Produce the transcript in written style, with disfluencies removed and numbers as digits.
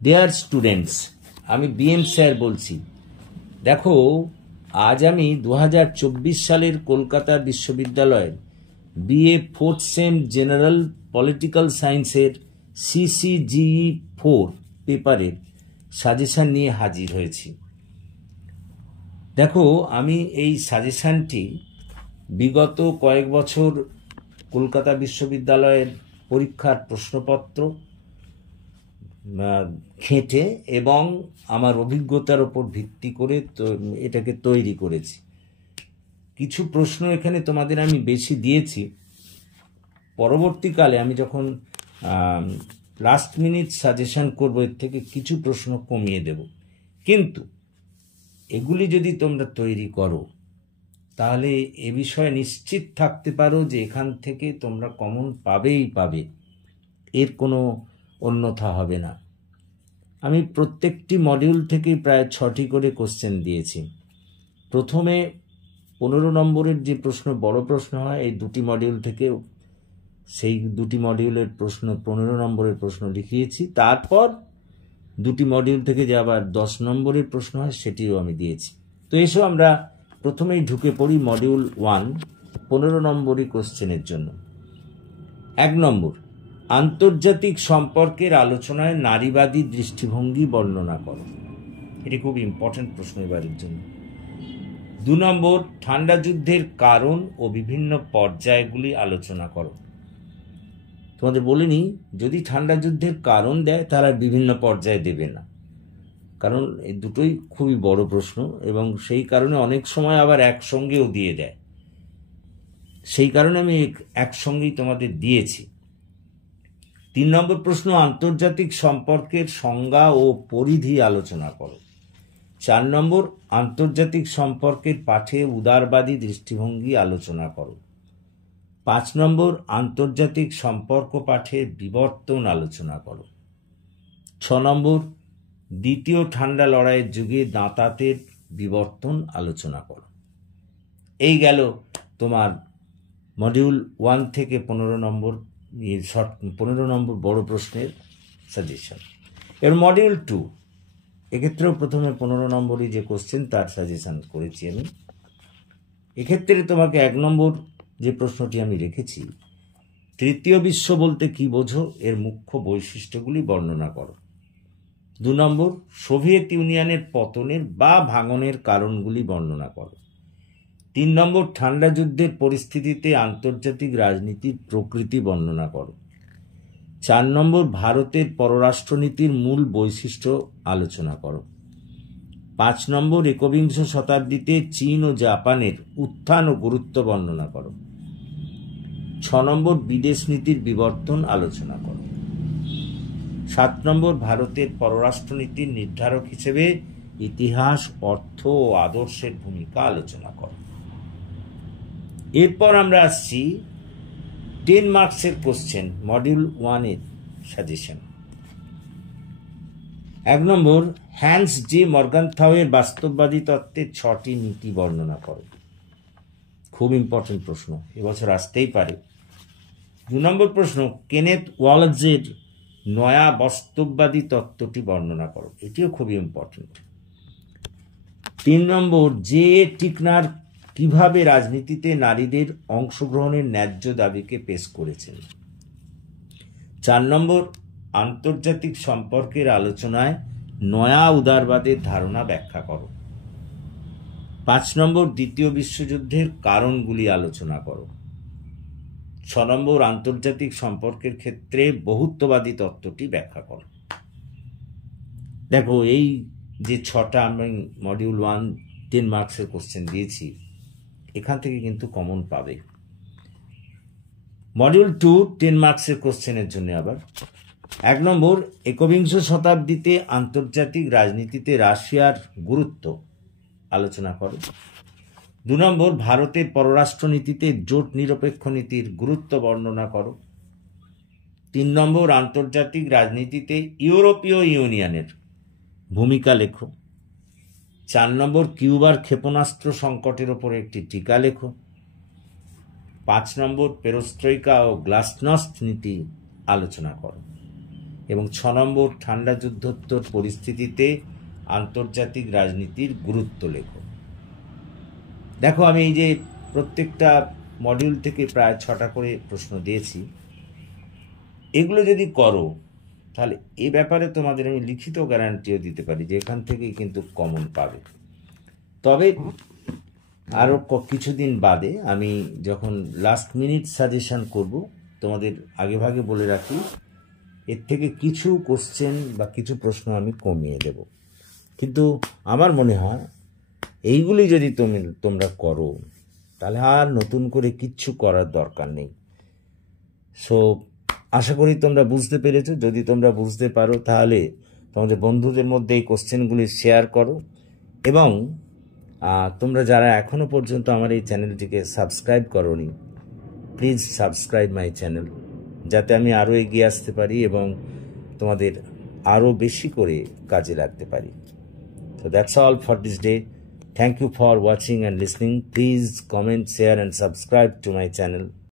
Dear students, আমি BM sir বলছি। দেখো, আজ আমি 2024 সালের কলকাতা বিশ্ববিদ্যালয়ের BA fourth sem general political সায়েন্সের CCGE 4 পেপারের সাজেশন নিয়ে হাজির হয়েছি। দেখো, আমি এই সাজেশনটি বিগত কয়েক বছর কলকাতা বিশ্ববিদ্যালয়ের পরীক্ষার প্রশ্নপত্র ঘেঁটে এবং আমার অভিজ্ঞতার ওপর ভিত্তি করে এটাকে তৈরি করেছি। কিছু প্রশ্ন এখানে তোমাদের আমি বেশি দিয়েছি, পরবর্তীকালে আমি যখন লাস্ট মিনিট সাজেশন করব এর থেকে কিছু প্রশ্ন কমিয়ে দেব। কিন্তু এগুলি যদি তোমরা তৈরি করো তাহলে এ বিষয়ে নিশ্চিত থাকতে পারো যে এখান থেকে তোমরা কমন পাবেই পাবে, এর কোনো অন্যথা হবে না। আমি প্রত্যেকটি মডিউল থেকেই প্রায় 6টি করে কোশ্চেন দিয়েছি। প্রথমে 15 নম্বরের যে প্রশ্ন, বড় প্রশ্ন হয়, এই দুটি মডিউল থেকে সেই দুটি মডিউলের প্রশ্ন 15 নম্বরের প্রশ্ন লিখিয়েছি। তারপর দুটি মডিউল থেকে যে আবার 10 নম্বরের প্রশ্ন হয় সেটিও আমি দিয়েছি। তো এসব আমরা প্রথমেই ঢুকে পড়ি মডিউল 1 15 নম্বরই কোশ্চেনের জন্য। 1 নম্বর, আন্তর্জাতিক সম্পর্কের আলোচনায় নারীবাদী দৃষ্টিভঙ্গি বর্ণনা করো। এটি খুব ইম্পর্টেন্ট প্রশ্ন এবারের জন্য। 2 নম্বর, ঠান্ডা যুদ্ধের কারণ ও বিভিন্ন পর্যায়গুলি আলোচনা করো। তোমাদের বলিনি, যদি ঠান্ডা যুদ্ধের কারণ দেয় তারা বিভিন্ন পর্যায়ে দেবে না, কারণ এই দুটোই খুবই বড় প্রশ্ন এবং সেই কারণে অনেক সময় আবার একসঙ্গেও দিয়ে দেয়। সেই কারণে আমি একসঙ্গেই তোমাদের দিয়েছি। 3 নম্বর প্রশ্ন, আন্তর্জাতিক সম্পর্কের সংজ্ঞা ও পরিধি আলোচনা করো। 4 নম্বর, আন্তর্জাতিক সম্পর্কের পাঠে উদারবাদী দৃষ্টিভঙ্গি আলোচনা করো। 5 নম্বর, আন্তর্জাতিক সম্পর্ক পাঠে বিবর্তন আলোচনা করো। 6 নম্বর, দ্বিতীয় ঠান্ডা লড়াইয়ের যুগে দাঁতাতের বিবর্তন আলোচনা করো। এই গেল তোমার মডিউল 1 থেকে 15 নম্বর বড় প্রশ্নের সাজেশন। এর মডিউল 2, এক্ষেত্রেও প্রথমে 15 নম্বরই যে কোশ্চেন তার সাজেশন করেছি আমি। এক্ষেত্রে তোমাকে 1 নম্বর যে প্রশ্নটি আমি রেখেছি, তৃতীয় বিশ্ব বলতে কি বোঝো, এর মুখ্য বৈশিষ্ট্যগুলি বর্ণনা করো। 2 নম্বর, সোভিয়েত ইউনিয়নের পতনের বা ভাঙনের কারণগুলি বর্ণনা করো। 3 নম্বর, ঠান্ডা যুদ্ধের পরিস্থিতিতে আন্তর্জাতিক রাজনীতির প্রকৃতি বর্ণনা করো। 4 নম্বর, ভারতের পররাষ্ট্রনীতির মূল বৈশিষ্ট্য আলোচনা করো। 5 নম্বর, একবিংশ শতাব্দীতে চীন ও জাপানের উত্থান ও গুরুত্ব বর্ণনা করো। 6 নম্বর, বিদেশ নীতির বিবর্তন আলোচনা করো। 7 নম্বর, ভারতের পররাষ্ট্রনীতির নির্ধারক হিসেবে ইতিহাস, অর্থ ও আদর্শের ভূমিকা আলোচনা করো। এরপর আমরা আসছি 10 মার্কসের কোশ্চেন, মডিউল 1 এর সাজেশন। 1 নম্বর, হ্যান্স জি মর্গানথাউয়ের বাস্তববাদী তত্ত্বের 6টি নীতি বর্ণনা করো। খুব ইম্পর্টেন্ট প্রশ্ন, এবছর আসতেই পারে। 2 নম্বর প্রশ্ন, কেনেথ ওয়ালজের নয়া বাস্তববাদী তত্ত্বটি বর্ণনা করো। এটিও খুবই ইম্পর্টেন্ট। 3 নম্বর, জে টিকনার কিভাবে রাজনীতিতে নারীদের অংশগ্রহণের ন্যায্য দাবিকে পেশ করেছেন। 4 নম্বর, আন্তর্জাতিক সম্পর্কের আলোচনায় নয়া উদারবাদের ধারণা ব্যাখ্যা করো। 5 নম্বর, দ্বিতীয় বিশ্বযুদ্ধের কারণগুলি আলোচনা করো। 6 নম্বর, আন্তর্জাতিক সম্পর্কের ক্ষেত্রে বহুত্ববাদী তত্ত্বটি ব্যাখ্যা করো। দেখো, এই যে 6টা আমি মডিউল 1 10 মার্কসের কোশ্চেন দিয়েছি, এখান থেকে কিন্তু কমন পাবে। মডিউল 2 10 মার্কসের কোশ্চেনের জন্য আবার 1 নম্বর, একবিংশ শতাব্দীতে আন্তর্জাতিক রাজনীতিতে রাশিয়ার গুরুত্ব আলোচনা করো। 2 নম্বর, ভারতের পররাষ্ট্রনীতিতে জোট নিরপেক্ষ নীতির গুরুত্ব বর্ণনা করো। 3 নম্বর, আন্তর্জাতিক রাজনীতিতে ইউরোপীয় ইউনিয়নের ভূমিকা লেখো। 4 নম্বর, কিউবার ক্ষেপণাস্ত্র সংকটের ওপর একটি টিকা লেখো। 5 নম্বর, পেরোস্ত্রয়িকা ও গ্লাসনস্ট নীতি আলোচনা করো। এবং 6 নম্বর ঠান্ডা যুদ্ধোত্তর পরিস্থিতিতে আন্তর্জাতিক রাজনীতির গুরুত্ব লেখো। দেখো, আমি এই যে প্রত্যেকটা মডিউল থেকে প্রায় 6টা করে প্রশ্ন দিয়েছি, এগুলো যদি করো তাহলে এ ব্যাপারে তোমাদের আমি লিখিত গ্যারান্টিও দিতে পারি যে এখান থেকেই কিন্তু কমন পাবে। তবে আরও কিছুদিন বাদে আমি যখন লাস্ট মিনিট সাজেশান করব, তোমাদের আগেভাগে বলে রাখি, এর থেকে কিছু কোশ্চেন বা কিছু প্রশ্ন আমি কমিয়ে দেব। কিন্তু আমার মনে হয় এইগুলি যদি তোমরা করো তাহলে আর নতুন করে কিচ্ছু করার দরকার নেই। সো আশা করি তোমরা বুঝতে পেরেছো। যদি তোমরা বুঝতে পারো তাহলে তোমাদের বন্ধুদের মধ্যে এই কোশ্চেনগুলি শেয়ার করো, এবং তোমরা যারা এখনও পর্যন্ত আমার এই চ্যানেলটিকে সাবস্ক্রাইব করোনি, প্লিজ সাবস্ক্রাইব মাই চ্যানেল, যাতে আমি আরও এগিয়ে আসতে পারি এবং তোমাদের আরও বেশি করে কাজে লাগতে পারি। So that's all for this day. Thank you for watching and listening. Please comment, share and subscribe to my channel.